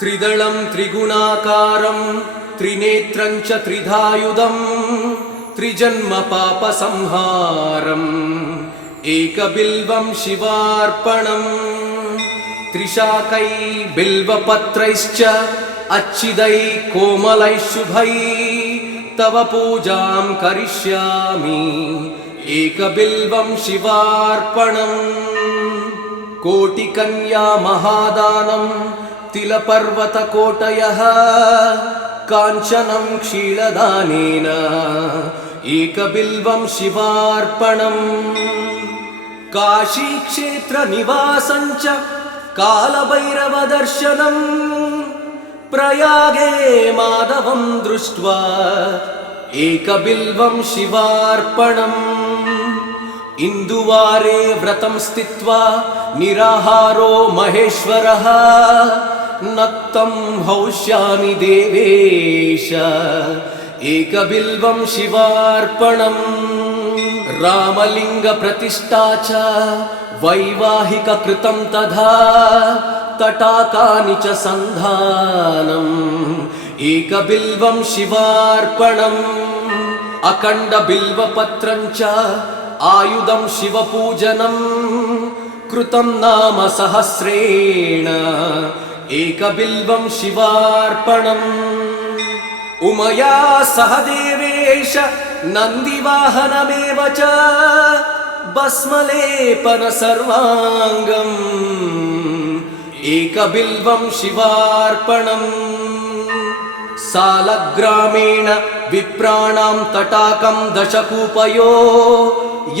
त्रिदलं त्रिगुणाकारं त्रिनेत्रं च त्रिधायुधं त्रिजन्म पापसंहारम् एकबिल्वं शिवार्पणम् त्रिशाकै बिल्वपत्रैश्च अच्छिदै कोमलै शुभै तव पूजां करिष्यामि एकबिल्वं शिवार्पणम् कोटिकन्या महादानं तिलपर्वतकोटयः काञ्चनं क्षीरदानेन एकबिल्वं शिवार्पणम् काशीक्षेत्रनिवासं च कालभैरवदर्शनम् प्रयागे माधवं दृष्ट्वा एकबिल्वं शिवार्पणम् इन्दुवारे व्रतं स्थित्वा निराहारो महेश्वरः नक्तं हौष्यामि देवेश एकबिल्वं शिवार्पणम् रामलिङ्गप्रतिष्ठा च वैवाहिककृतं तथा तटाकानि च सन्धानम् एकबिल्वं शिवार्पणम् अखण्डबिल्वपत्रं च आयुधं शिवपूजनं कृतं नाम सहस्रेण एकबिल्वं शिवार्पणम् उमया सह देवेश नन्दिवाहनमेव च भस्मलेपन सर्वाङ्गम् एकबिल्वं शिवार्पणम् सालग्रामेण विप्राणां तटाकं दशकूपयो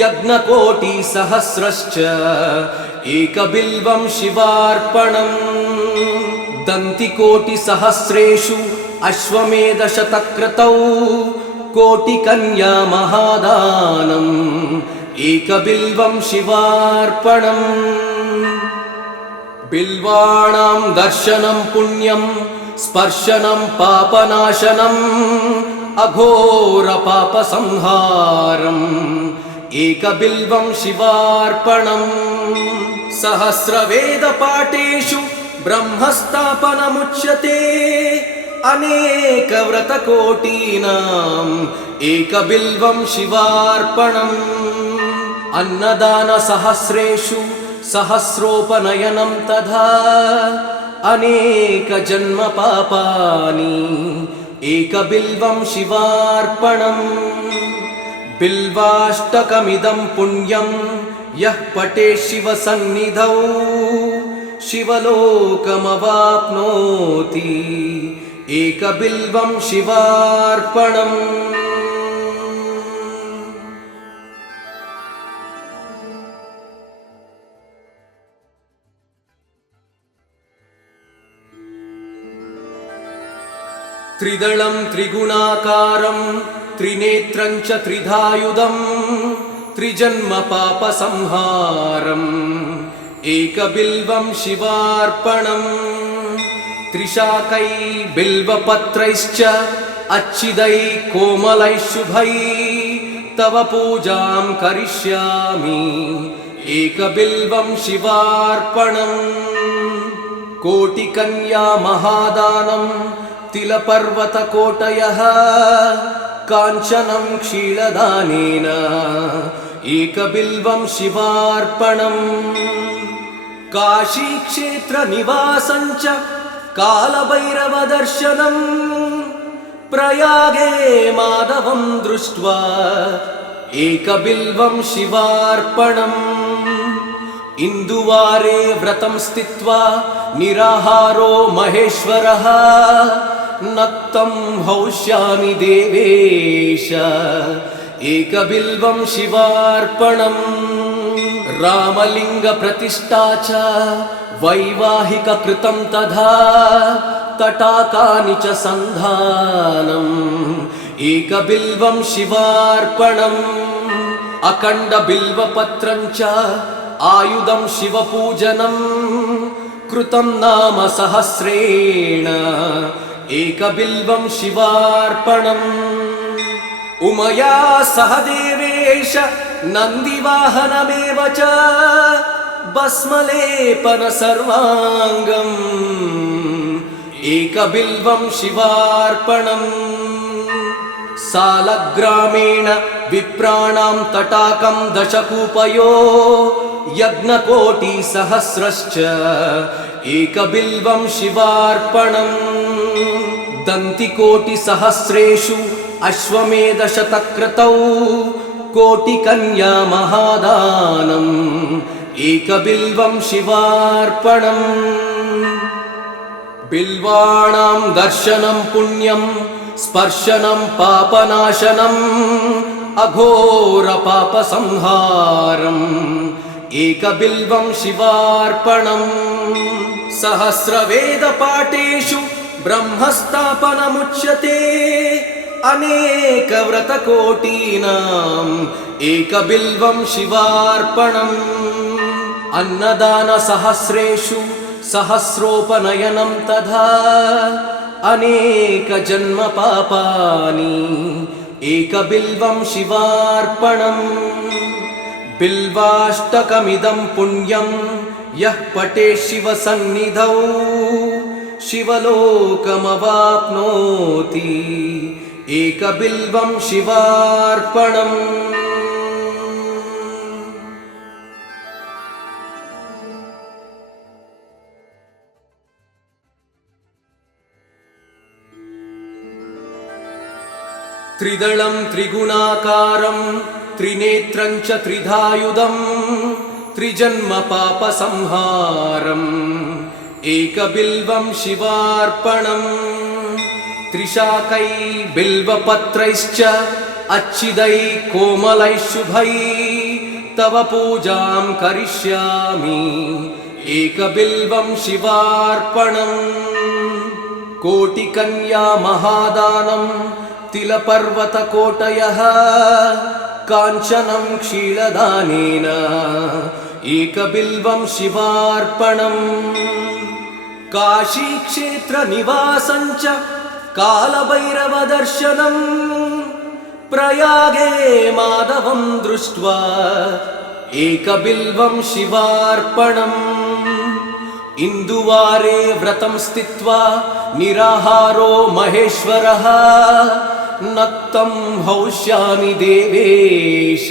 यज्ञकोटिसहस्रश्च एकबिल्वं शिवार्पणम् दन्तिकोटिसहस्रेषु अश्वमेधशतक्रतौ कोटिकन्या महादानम् एकबिल्वं शिवार्पणम् बिल्वाणां दर्शनं पुण्यं स्पर्शनं पापनाशनम् अघोरपापसंहारम् एकबिल्वं शिवार्पणम् सहस्रवेदपाठेषु ब्रह्मस्थापनमुच्यते अनेकव्रतकोटीनाम् एकबिल्वं शिवार्पणम् अन्नदानसहस्रेषु सहस्रोपनयनं तथा अनेकजन्मपापानि एकबिल्वं शिवार्पणम् बिल्वाष्टकमिदं पुण्यं यः पठेत् शिवसन्निधौ शिवलोकमवाप्नोति एकबिल्वं शिवार्पणम् त्रिदलं त्रिगुणाकारं त्रिनेत्रं च त्रिधायुधं त्रिजन्म पापसंहारम् एकबिल्वं शिवार्पणम् त्रिशाकै बिल्वपत्रैश्च अच्छिदै कोमलै शुभै तव पूजां करिष्यामि एकबिल्वं शिवार्पणम् कोटिकन्या महादानं तिलपर्वतकोटयः काञ्चनं क्षीरदानेन एकबिल्वं शिवार्पणम् काशीक्षेत्रनिवासं च कालभैरवदर्शनम् प्रयागे माधवं दृष्ट्वा एकबिल्वं शिवार्पणम् इन्दुवारे व्रतं स्थित्वा निराहारो महेश्वरः नक्तं हौष्यामि देवेश एकबिल्वं शिवार्पणम् रामलिङ्गप्रतिष्ठा च वैवाहिककृतं तथा तटाकानि च सन्धानम् एकबिल्वं शिवार्पणम् अखण्डबिल्वपत्रं च आयुधं शिवपूजनं कृतं नाम सहस्रेण एकबिल्वं शिवार्पणम् उमया सह देवेश नन्दिवाहनमेव च भस्मलेपन सर्वाङ्गम् एकबिल्वं शिवार्पणम् सालग्रामेण विप्राणां तटाकं दशकूपयो यज्ञकोटिसहस्रश्च एकबिल्वं शिवार्पणम् दन्तिकोटिसहस्रेषु अश्वमेधशतक्रतौ कोटिकन्या महादानम् एकबिल्वं शिवार्पणम् बिल्वाणां दर्शनं पुण्यं स्पर्शनं पापनाशनम् अघोरपापसंहारम् एकबिल्वं शिवार्पणम् सहस्रवेदपाठेषु ब्रह्मस्थापनमुच्यते अनेकव्रतकोटीनाम् एकबिल्वं शिवार्पणम् अन्नदानसहस्रेषु सहस्रोपनयनं तथा अनेकजन्मपापानि एकबिल्वं शिवार्पणम् बिल्वाष्टकमिदं पुण्यं यः पठेत् शिवसन्निधौ शिवलोकमवाप्नोति एकबिल्वं शिवार्पणम् त्रिदलं त्रिगुणाकारं त्रिनेत्रं च त्रिधायुधं त्रिजन्मपापसंहारम् एकबिल्वं शिवार्पणम् त्रिशाकै बिल्वपत्रैश्च अच्छिदै कोमलैः शुभै तव पूजां करिष्यामि एकबिल्वं शिवार्पणम् कोटिकन्या महादानं तिलपर्वतकोटयः काञ्चनं क्षीरदानेन एकबिल्वं शिवार्पणम् काशीक्षेत्रनिवासं च कालभैरवदर्शनम् प्रयागे माधवं दृष्ट्वा एकबिल्वं शिवार्पणम् इन्दुवारे व्रतं स्थित्वा निराहारो महेश्वरः नक्तं हौष्यामि देवेश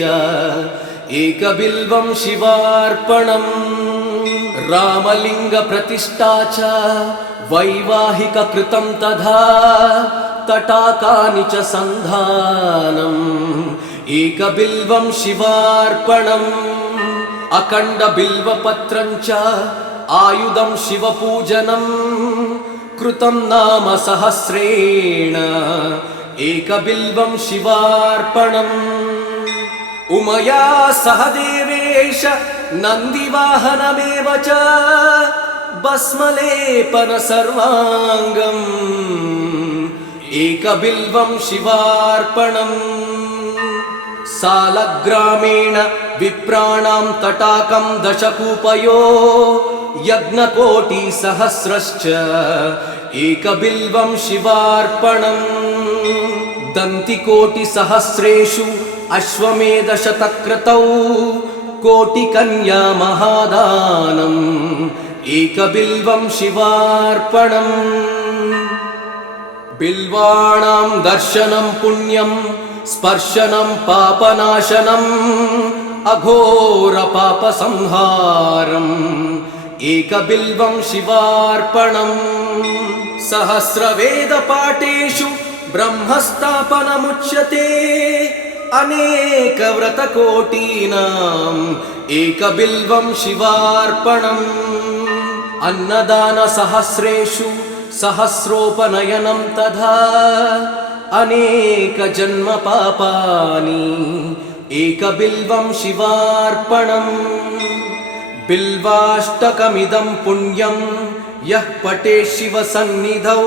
एकबिल्वं शिवार्पणम् रामलिङ्गप्रतिष्ठा च वैवाहिककृतं तथा तटाकानि च सन्धानम् एकबिल्वं शिवार्पणम् अखण्डबिल्वपत्रं च आयुधं शिवपूजनं कृतं नाम सहस्रेण एकबिल्वं शिवार्पणम् उमया सह देवेश नन्दिवाहनमेव च भस्मलेपन सर्वाङ्गम् एकबिल्वं शिवार्पणम् सालग्रामेण विप्राणां तटाकं दशकूपयो यज्ञकोटिसहस्रश्च एकबिल्वं शिवार्पणम् दन्तिकोटिसहस्रेषु अश्वमेधशतक्रतौ कोटिकन्या महादानम् एकबिल्वं शिवार्पणम् बिल्वाणां दर्शनं पुण्यं स्पर्शनं पापनाशनम् अघोरपापसंहारम् एकबिल्वं शिवार्पणम् सहस्रवेदपाठेषु ब्रह्मस्थापनमुच्यते अनेकव्रतकोटीनाम् एकबिल्वं शिवार्पणम् अन्नदानसहस्रेषु सहस्रोपनयनं तथा अनेकजन्मपापानि एकबिल्वं शिवार्पणम् बिल्वाष्टकमिदं पुण्यं यः पठेत् शिवसन्निधौ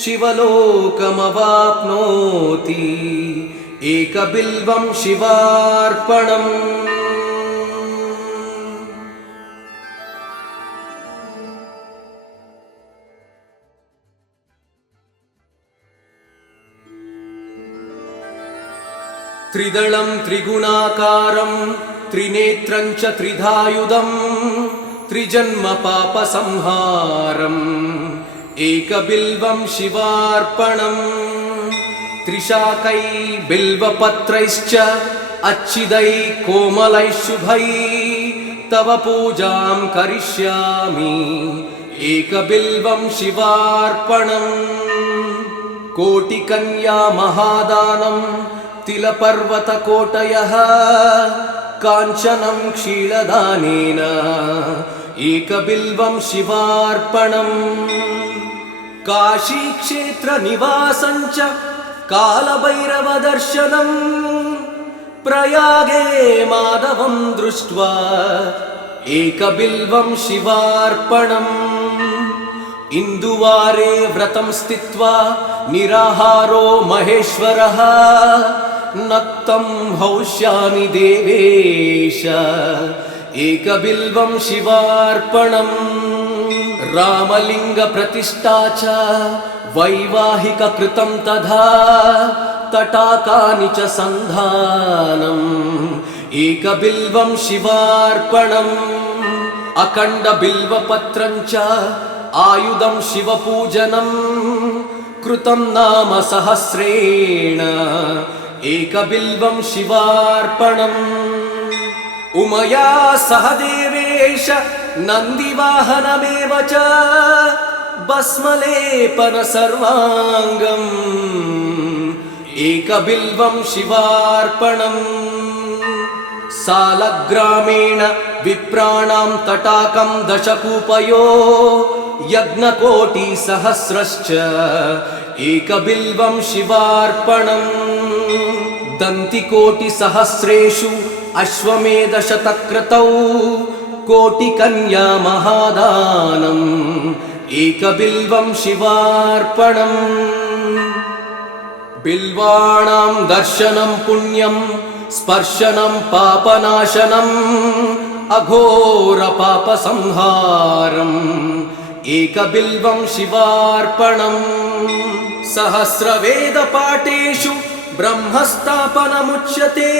शिवलोकमवाप्नोति एकबिल्वं शिवार्पणम् त्रिदलं त्रिगुणाकारं त्रिनेत्रं च त्रिधायुधं त्रिजन्मपापसंहारम् एकबिल्वं शिवार्पणम् त्रिशाकै बिल्वपत्रैश्च अच्छिदै कोमलैः शुभै तव पूजां करिष्यामि एकबिल्वं शिवार्पणम् कोटिकन्या महादानं तिलपर्वतकोटयः काञ्चनं क्षीरदानेन एकबिल्वं शिवार्पणम् काशीक्षेत्रनिवासञ्च कालभैरवदर्शनम् प्रयागे माधवं दृष्ट्वा एकबिल्वं शिवार्पणम् इन्दुवारे व्रतं स्थित्वा निराहारो महेश्वरः नक्तं हौष्यामि देवेश एकबिल्वं शिवार्पणम् रामलिङ्गप्रतिष्ठा च वैवाहिककृतं तथा तटाकानि च सन्धानम् एकबिल्वं शिवार्पणम् अखण्डबिल्वपत्रं च आयुधं शिवपूजनं कृतं नाम सहस्रेण एकबिल्वं शिवार्पणम् उमया सह देवेश नन्दिवाहनमेव च भस्मलेपन सर्वाङ्गम् एकबिल्वं शिवार्पणम् सालग्रामेण विप्राणां तटाकं दशकूपयो यज्ञकोटिसहस्रश्च एकबिल्वं शिवार्पणम् दन्तिकोटिसहस्रेषु अश्वमेधशतक्रतौ कोटिकन्या महादानम् एकबिल्वं शिवार्पणम् बिल्वाणां दर्शनं पुण्यं स्पर्शनं पापनाशनम् अघोरपापसंहारम् एकबिल्वं शिवार्पणम् सहस्रवेदपाठेषु ब्रह्मस्थापनमुच्यते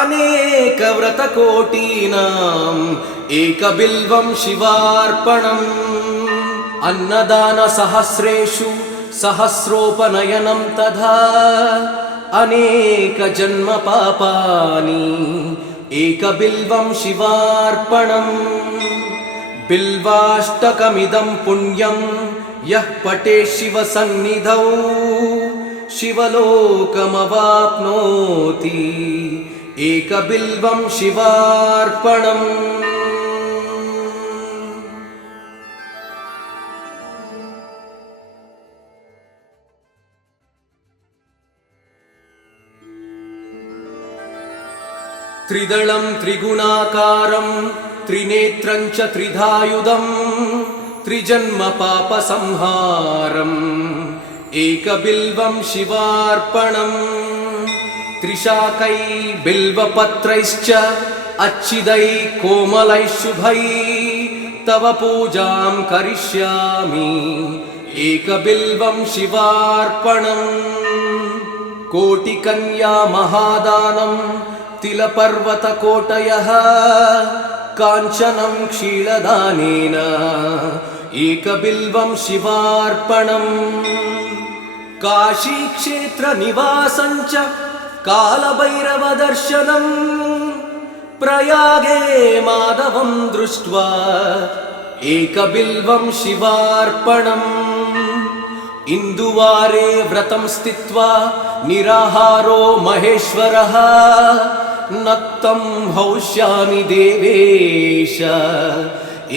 अनेकव्रतकोटीनाम् एकबिल्वं शिवार्पणम् अन्नदानसहस्रेषु सहस्रोपनयनं तथा अनेकजन्मपापानि एकबिल्वं शिवार्पणम् बिल्वाष्टकमिदं पुण्यं यः पठेत् शिवसन्निधौ शिवलोकमवाप्नोति एकबिल्वं शिवार्पणम् त्रिदलं त्रिगुणाकारं त्रिनेत्रं च त्रिधायुधं त्रिजन्मपापसंहारम् एकबिल्वं शिवार्पणम् त्रिशाकै बिल्वपत्रैश्च अच्छिदै कोमलैः शुभै तव पूजां करिष्यामि एकबिल्वं शिवार्पणम् कोटिकन्या महादानं तिलपर्वतकोटयः काञ्चनं क्षीरदानेन एकबिल्वं शिवार्पणम् काशीक्षेत्रनिवासञ्च कालभैरवदर्शनम् प्रयागे माधवं दृष्ट्वा एकबिल्वं शिवार्पणम् इन्दुवारे व्रतं स्थित्वा निराहारो महेश्वरः नक्तं हौष्यामि देवेश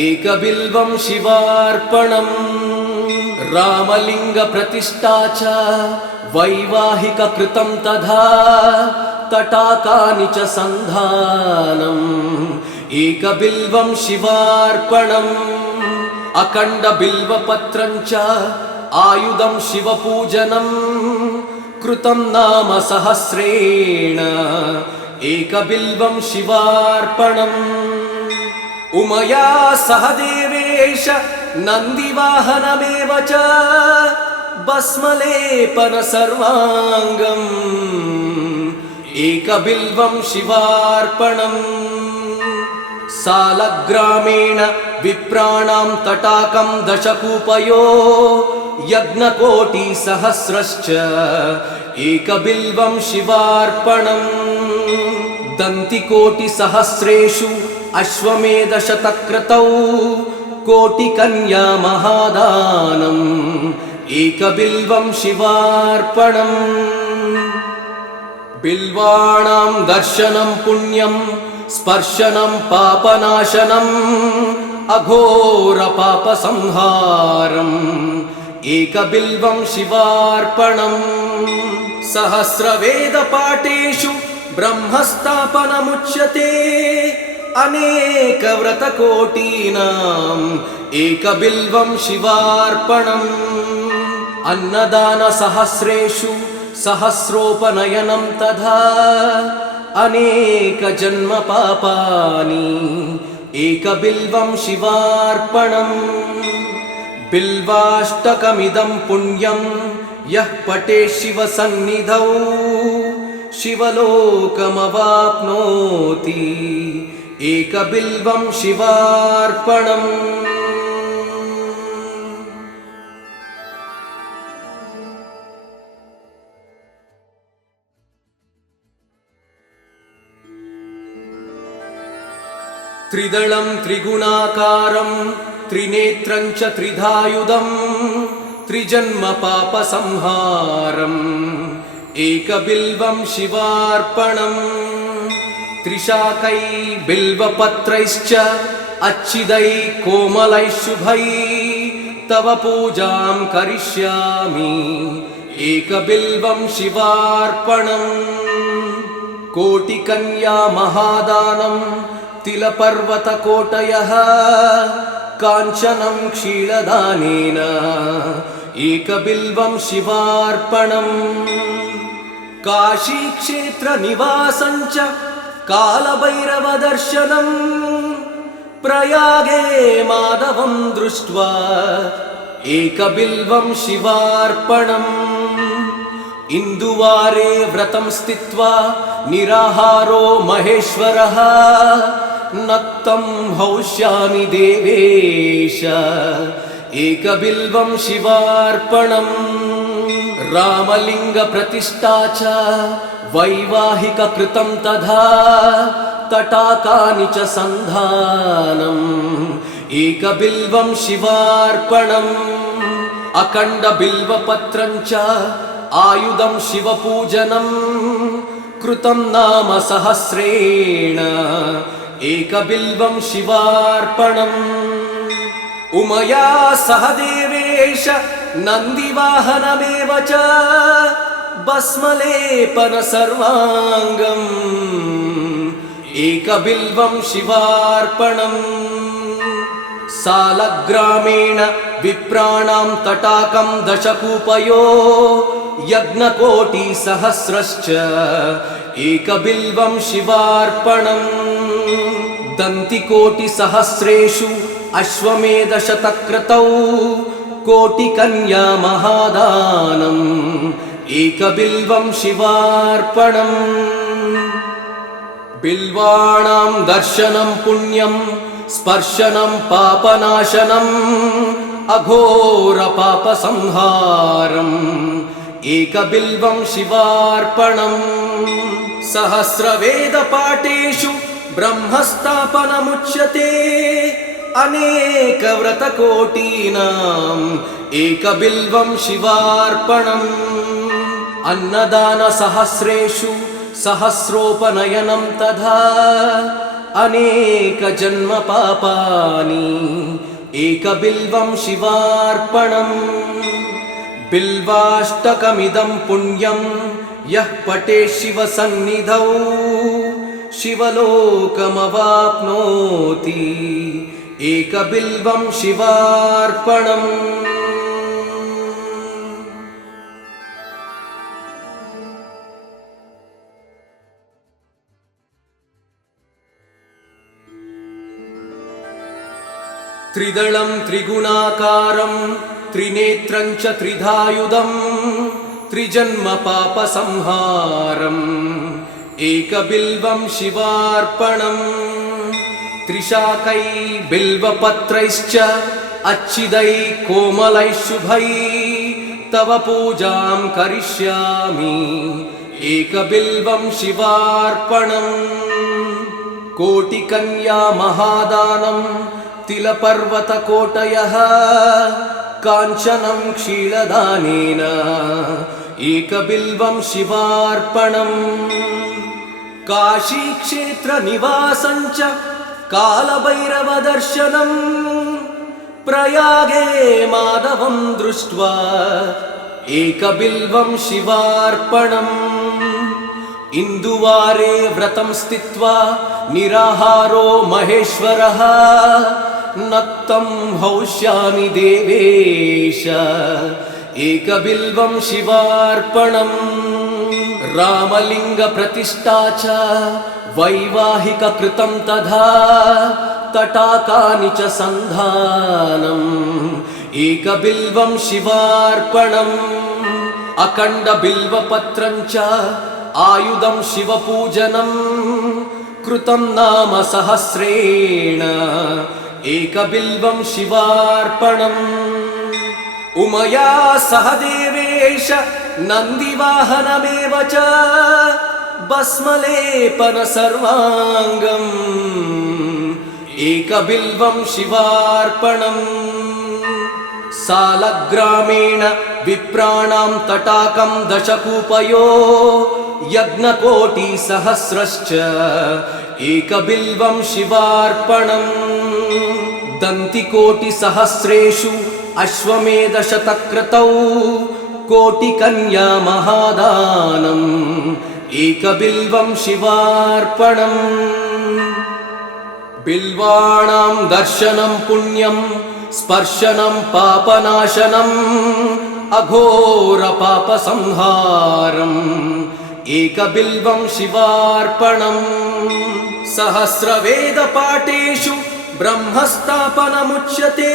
एकबिल्वं शिवार्पणम् रामलिङ्गप्रतिष्ठा च वैवाहिककृतं तथा तटाकानि च सन्धानम् एकबिल्वं शिवार्पणम् अखण्डबिल्वपत्रं च आयुधं शिवपूजनं कृतं नाम सहस्रेण एकबिल्वं शिवार्पणम् उमया सह देवेश नन्दिवाहनमेव च भस्मलेपन सर्वाङ्गम् एकबिल्वं शिवार्पणम् सालग्रामेण विप्राणां तटाकं दशकूपयो यज्ञकोटिसहस्रश्च एकबिल्वं शिवार्पणम् दन्तिकोटिसहस्रेषु अश्वमेधशतक्रतौ कोटिकन्या महादानम् एकबिल्वं शिवार्पणम् बिल्वाणां दर्शनं पुण्यं स्पर्शनं पापनाशनम् अघोरपापसंहारम् एकबिल्वं शिवार्पणम् सहस्रवेदपाठेषु ब्रह्मस्थापनमुच्यते अनेकव्रतकोटीनाम् एकबिल्वं शिवार्पणम् अन्नदानसहस्रेषु सहस्रोपनयनं तथा अनेकजन्मपापानि एकबिल्वं शिवार्पणम् बिल्वाष्टकमिदं पुण्यं यः पठेत् शिवसन्निधौ शिवलोकमवाप्नोति एकबिल्वं शिवार्पणम् त्रिदलं त्रिगुणाकारं त्रिनेत्रं च त्रिधायुधं त्रिजन्मपापसंहारम् एकबिल्वं शिवार्पणम् त्रिशाकै बिल्वपत्रैश्च अच्छिदै कोमलैः शुभै तव पूजां करिष्यामि एकबिल्वं शिवार्पणम् कोटिकन्या महादानं तिलपर्वतकोटयः काञ्चनं क्षीरदानेन एकबिल्वं शिवार्पणम् काशीक्षेत्रनिवासं च कालभैरवदर्शनम् प्रयागे माधवं दृष्ट्वा एकबिल्वं शिवार्पणम् इन्दुवारे व्रतं स्थित्वा निराहारो महेश्वरः नक्तं हौष्यामि देवेश एकबिल्वं शिवार्पणम् रामलिङ्गप्रतिष्ठा च वैवाहिककृतं तथा तटाकानि च सन्धानम् एकबिल्वं शिवार्पणम् अखण्डबिल्वपत्रं च आयुधं शिवपूजनं कृतं नाम सहस्रेण एकबिल्वं शिवार्पणम् उमया सह देवेश नन्दिवाहनमेव च भस्मलेपन सर्वाङ्गम् एकबिल्वं शिवार्पणम् सालग्रामेण विप्राणां तटाकं दशकूपयो यज्ञकोटिसहस्रश्च एकबिल्वं शिवार्पणम् दन्तिकोटिसहस्रेषु अश्वमेधशतक्रतौ कोटिकन्या महादानम् एकबिल्वं शिवार्पणम् बिल्वाणां दर्शनं पुण्यं स्पर्शनं पापनाशनम् अघोरपापसंहारम् एकबिल्वं शिवार्पणम् सहस्रवेदपाठेषु ब्रह्मस्थापनमुच्यते अनेकव्रतकोटीनाम् एकबिल्वं शिवार्पणम् अन्नदानसहस्रेषु सहस्रोपनयनं तथा अनेकजन्मपापानि एकबिल्वं शिवार्पणम् बिल्वाष्टकमिदं पुण्यं यः पठेत् शिवसन्निधौ शिवलोकमवाप्नोति एकबिल्वं शिवार्पणम् त्रिदलं त्रिगुणाकारं त्रिनेत्रं च त्रिधायुधं त्रिजन्मपापसंहारम् एकबिल्वं शिवार्पणम् त्रिशाकै बिल्वपत्रैश्च अच्छिदै कोमलै शुभै तव पूजां करिष्यामि एकबिल्वं शिवार्पणम् कोटिकन्या महादानं तिलपर्वतकोटयः काञ्चनं क्षीरदानेन एकबिल्वं शिवार्पणम् काशीक्षेत्रनिवासं च कालभैरवदर्शनम् प्रयागे माधवं दृष्ट्वा एकबिल्वं शिवार्पणम् इन्दुवारे व्रतं स्थित्वा निराहारो महेश्वरः नक्तं हौष्यामि देवेश एकबिल्वं शिवार्पणम् रामलिङ्गप्रतिष्ठा च वैवाहिककृतं तथा तटाकानि च सन्धानम् एकबिल्वं शिवार्पणम् अखण्डबिल्वपत्रं च आयुधं शिवपूजनम् कृतं नाम सहस्रेण एकबिल्वं शिवार्पणम् उमया सह देवेश नन्दिवाहनमेव च भस्मलेपन सर्वाङ्गम् एकबिल्वं शिवार्पणम् सालग्रामेण विप्राणां तटाकं दशकूपयो यज्ञकोटिसहस्रश्च एकबिल्वं शिवार्पणम् दन्तिकोटिसहस्रेषु अश्वमेधशतक्रतौ कोटिकन्या महादानम् एकबिल्वं शिवार्पणम् बिल्वाणां दर्शनं पुण्यं स्पर्शनं पापनाशनम् अघोरपापसंहारम् एकबिल्वं शिवार्पणम् सहस्रवेदपाठेषु ब्रह्मस्थापनमुच्यते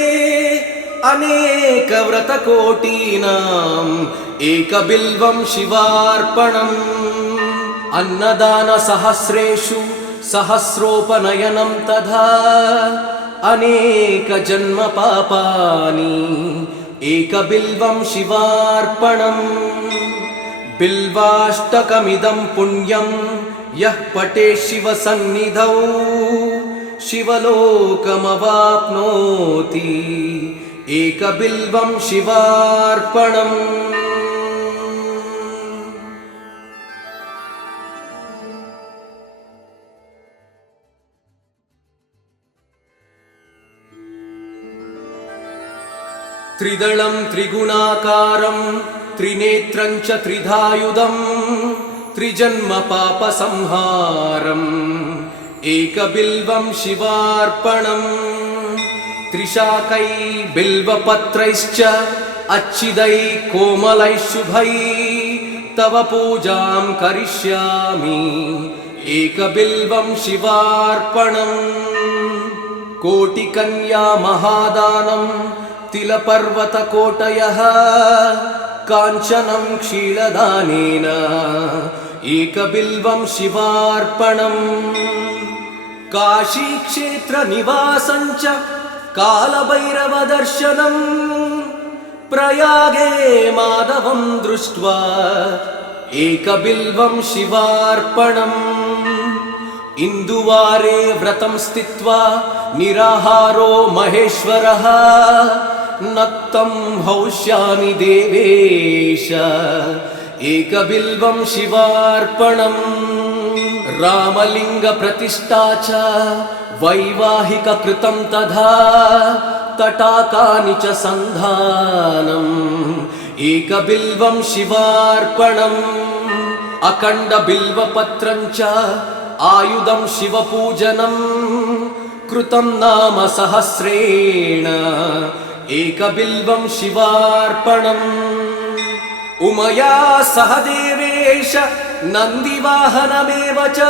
अनेकव्रतकोटीनाम् एकबिल्वं शिवार्पणम् अन्नदानसहस्रेषु सहस्रोपनयनं तथा अनेकजन्मपापानि एकबिल्वं शिवार्पणम् बिल्वाष्टकमिदं पुण्यं यः पठेत् शिवसन्निधौ शिवलोकमवाप्नोति एकबिल्वं शिवार्पणम् त्रिदलं त्रिगुणाकारं त्रिनेत्रं च त्रिधायुधं त्रिजन्मपापसंहारम् एकबिल्वं शिवार्पणम् त्रिशाकै बिल्वपत्रैश्च अच्छिदै कोमलै शुभै तव पूजां करिष्यामि एकबिल्वं शिवार्पणम् कोटिकन्या महादानं तिलपर्वतकोटयः काञ्चनं क्षीरदानेन एकबिल्वं शिवार्पणम् काशीक्षेत्रनिवासं च कालभैरवदर्शनम् प्रयागे माधवं दृष्ट्वा एकबिल्वं शिवार्पणम् इन्दुवारे व्रतं स्थित्वा निराहारो महेश्वरः नक्तं हौष्यामि देवेश एकबिल्वं शिवार्पणम् रामलिङ्गप्रतिष्ठा च वैवाहिककृतं तथा तटाकानि च सन्धानम् एकबिल्वं शिवार्पणम् अखण्डबिल्वपत्रं च आयुधं शिवपूजनम् कृतं नाम सहस्रेण एकबिल्वं शिवार्पणम् उमया सह देवेश नन्दिवाहनमेव च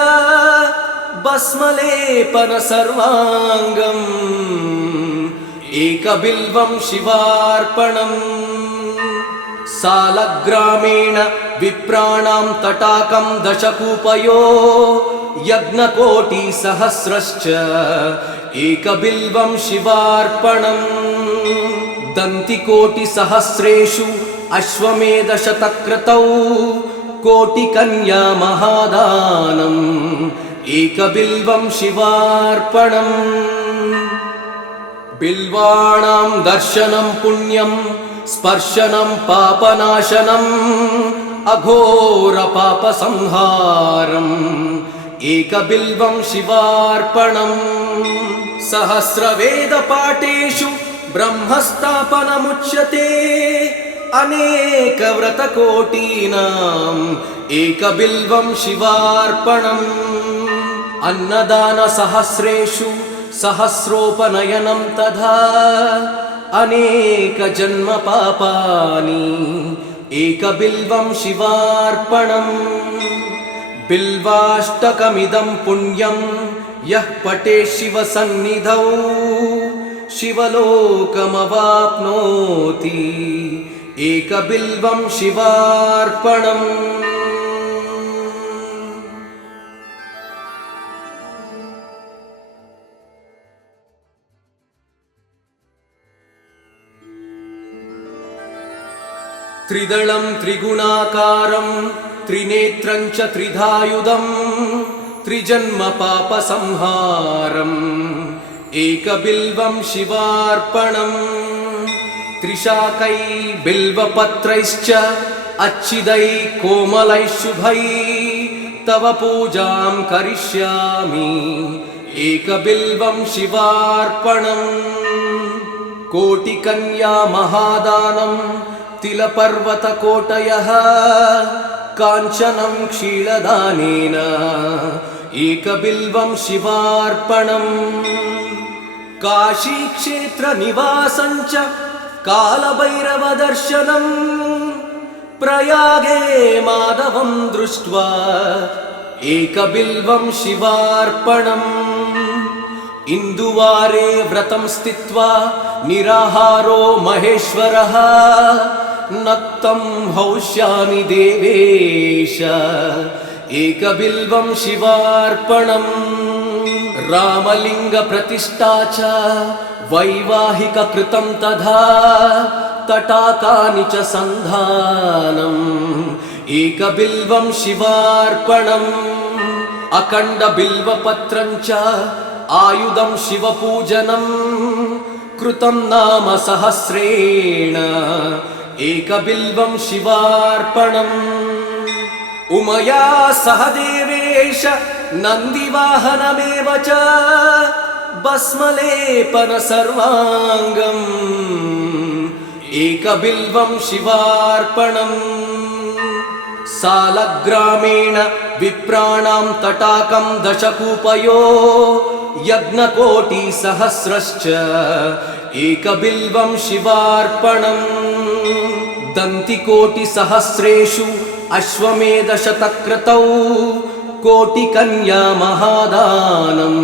भस्मलेपन सर्वाङ्गम् एकबिल्वं शिवार्पणम् सालग्रामेण विप्राणां तटाकं दशकूपयो यज्ञकोटिसहस्रश्च एकबिल्वं शिवार्पणम् दन्तिकोटिसहस्रेषु अश्वमेधशतक्रतौ कोटिकन्या महादानम् एकबिल्वं शिवार्पणम् बिल्वाणां दर्शनं पुण्यं स्पर्शनं पापनाशनम् अघोरपापसंहारम् एकबिल्वं शिवार्पणम् सहस्रवेदपाठेषु ब्रह्मस्थापनमुच्यते अनेकव्रतकोटीनाम् एकबिल्वं शिवार्पणम् अन्नदानसहस्रेषु सहस्रोपनयनं तथा अनेकजन्मपापानि एकबिल्वं शिवार्पणम् बिल्वाष्टकमिदं पुण्यं यः पठेत् शिवसन्निधौ शिवलोकमवाप्नोति एकबिल्वं शिवार्पणम् त्रिदलं त्रिगुणाकारं त्रिनेत्रं च त्रिधायुधं त्रिजन्मपापसंहारम् एकबिल्वं शिवार्पणम् त्रिशाकै बिल्वपत्रैश्च अच्छिदै कोमलै शुभै तव पूजां करिष्यामि एकबिल्वं शिवार्पणम् कोटिकन्या महादानं तिलपर्वतकोटयः काञ्चनं क्षीरदानेन एकबिल्वं शिवार्पणम् काशीक्षेत्रनिवासं च कालभैरवदर्शनम् प्रयागे माधवं दृष्ट्वा एकबिल्वं शिवार्पणम् इन्दुवारे व्रतं स्थित्वा निराहारो महेश्वरः नक्तं हौष्यामि देवेश एकबिल्वं शिवार्पणम् रामलिङ्गप्रतिष्ठा च वैवाहिककृतं तथा तटाकानि च सन्धानम् एकबिल्वं शिवार्पणम् अखण्डबिल्वपत्रं च आयुधं शिवपूजनं कृतं नाम सहस्रेण एकबिल्वं शिवार्पणम् उमया सह देवेश नन्दिवाहनमेव च भस्मलेपन सर्वाङ्गम् एकबिल्वं शिवार्पणम् सालग्रामेण विप्राणां तटाकं दशकूपयो यज्ञकोटिसहस्रश्च एकबिल्वं शिवार्पणम् दन्तिकोटिसहस्रेषु अश्वमेधशतक्रतौ कोटिकन्या महादानम्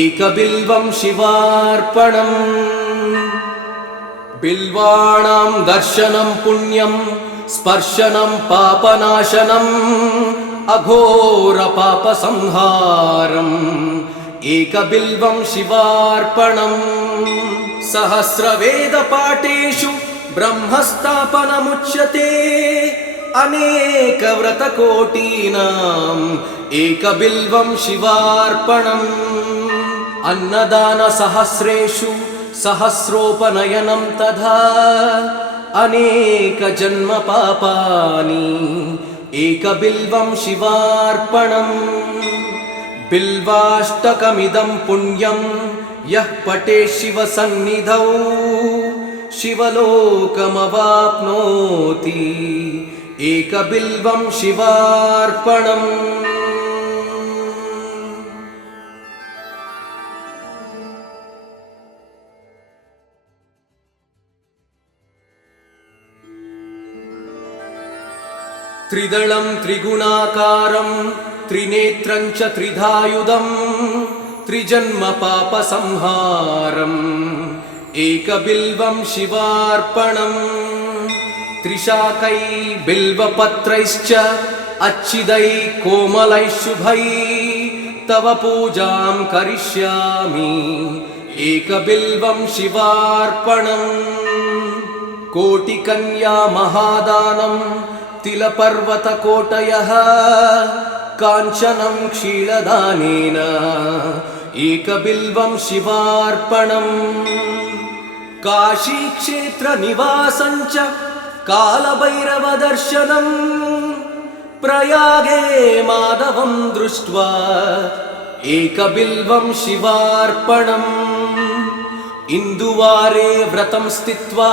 एकबिल्वं शिवार्पणम् बिल्वाणां दर्शनं पुण्यं स्पर्शनं पापनाशनम् अघोरपापसंहारम् एकबिल्वं शिवार्पणम् सहस्रवेदपाठेषु ब्रह्मस्थापनमुच्यते अनेकव्रतकोटीनाम् एकबिल्वं शिवार्पणम् अन्नदानसहस्रेषु सहस्रोपनयनं तथा अनेकजन्मपापानि एकबिल्वं शिवार्पणम् बिल्वाष्टकमिदं पुण्यं यः पठेत् शिवसन्निधौ शिवलोकमवाप्नोति एकबिल्वं शिवार्पणम् त्रिदलं त्रिगुणाकारं त्रिनेत्रं च त्रिधायुधं त्रिजन्मपापसंहारम् एकबिल्वं शिवार्पणम् त्रिशाकै बिल्वपत्रैश्च अच्छिदै कोमलै शुभै तव पूजां करिष्यामि एकबिल्वं शिवार्पणम् कोटिकन्या महादानं तिलपर्वतकोटयः काञ्चनं क्षीरदानेन एकबिल्वं शिवार्पणम् काशीक्षेत्रनिवासं च कालभैरवदर्शनम् प्रयागे माधवं दृष्ट्वा एकबिल्वं शिवार्पणम् इन्दुवारे व्रतं स्थित्वा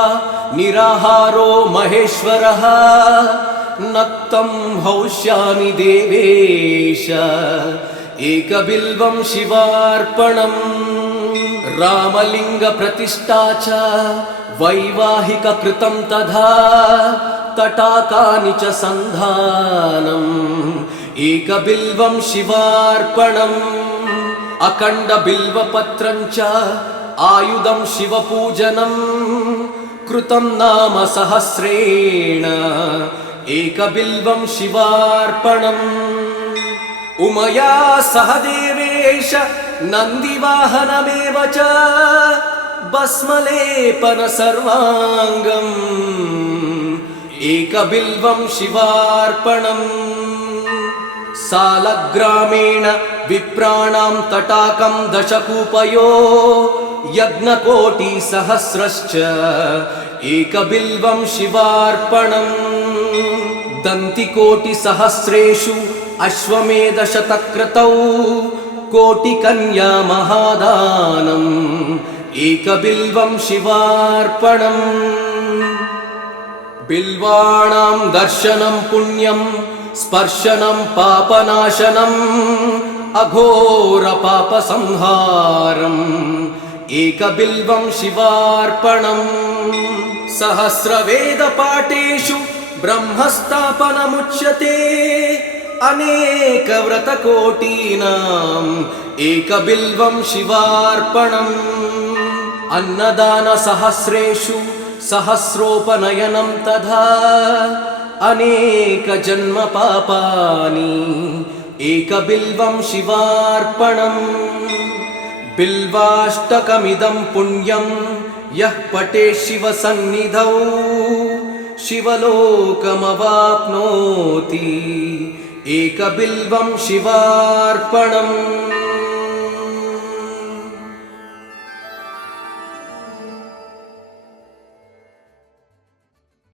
निराहारो महेश्वरः नक्तं हौष्यामि देवेश एकबिल्वं शिवार्पणम् रामलिङ्गप्रतिष्ठा च वैवाहिककृतं तथा तटाकानि च सन्धानम् एकबिल्वं शिवार्पणम् अखण्डबिल्वपत्रं च आयुधं शिवपूजनं कृतं नाम सहस्रेण एकबिल्वं शिवार्पणम् उमया सह देवेश नन्दिवाहनमेव च भस्मलेपन सर्वाङ्गम् एकबिल्वं शिवार्पणम् सालग्रामेण विप्राणां तटाकं दशकूपयो यज्ञकोटिसहस्रश्च एकबिल्वं शिवार्पणम् दन्तिकोटिसहस्रेषु अश्वमेधशतक्रतौ कोटिकन्या महादानम् एकबिल्वं शिवार्पणम् बिल्वाणां दर्शनं पुण्यं स्पर्शनं पापनाशनम् अघोरपापसंहारम् एकबिल्वं शिवार्पणम् सहस्रवेदपाठेषु ब्रह्मस्थापनमुच्यते अनेकव्रतकोटीनाम् एकबिल्वं शिवार्पणम् अन्नदानसहस्रेषु सहस्रोपनयनं तथा अनेकजन्मपापानि एकबिल्वं शिवार्पणम् बिल्वाष्टकमिदं पुण्यं यः पठेत् शिवसन्निधौ शिवलोकमवाप्नोति एकबिल्वं शिवार्पणम्